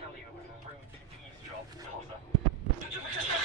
tell you it was rude to eavesdrop, Cosser. Did you make a